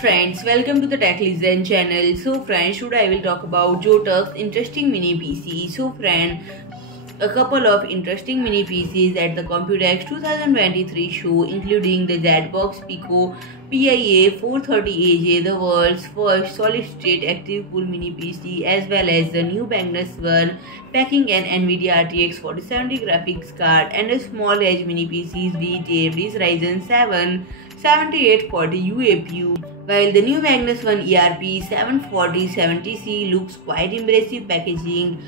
friends, welcome to the Tech Listen channel. So friends, today I will talk about Zotac's interesting mini PC. So friend, a couple of interesting mini PCs at the Computex 2023 show, including the ZBOX Pico PIA430AJ, the world's first solid-state active-cool mini PC, as well as the new Magnus One packing an NVIDIA RTX 4070 graphics card and a small edge mini PCs with AMD's Ryzen 7840U APU. While the new Magnus One ERP74070C looks quite impressive packaging,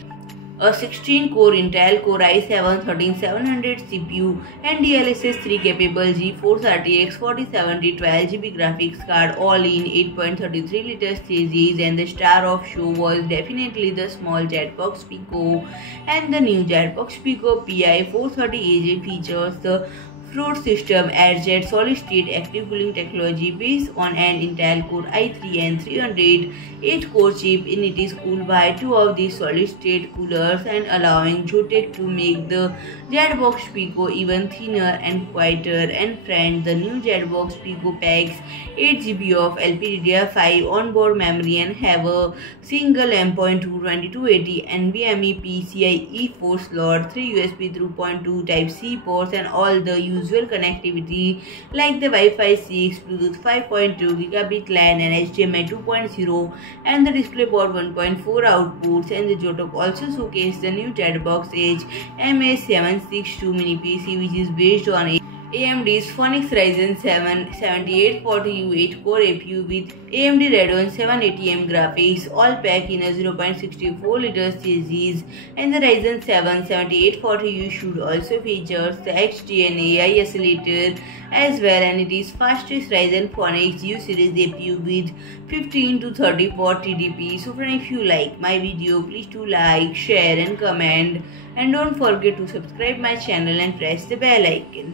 a 16-core Intel Core i7-13700 CPU and DLSS 3 capable GeForce RTX 4070 12GB graphics card, all in 8.33 liters chassis, and the star of show was definitely the small ZBOX Pico. And the new ZBOX Pico PI430AJ features the Frore Systems AirJet solid-state active cooling technology based on an Intel Core i3 and 300 8-core chip. In it is cooled by two of these solid-state coolers and allowing Zotac to make the ZBOX Pico even thinner and quieter. And friend, the new ZBOX Pico packs 8 GB of LPDDR5 onboard memory and have a single M.2 2280 NVMe PCIe 4 slot, 3 USB 3.2 Type-C ports, and all the usual connectivity like the Wi-Fi 6, Bluetooth 5.2, Gigabit LAN, and HDMI 2.0, and the DisplayPort 1.4 outputs. And the Zotac also showcased the new ZBOX Edge MA762 mini PC, which is based on AMD's Phoenix Ryzen 7840U 8-core APU with AMD Radeon 780M graphics, all packed in a 0.64 liters chassis. And the Ryzen 7840U should also feature the XDNA AI Accelerator as well, and it is fastest Ryzen Phoenix U-series APU with 15 to 30 W TDP. So friend, if you like my video, please do like, share and comment, and don't forget to subscribe my channel and press the bell icon.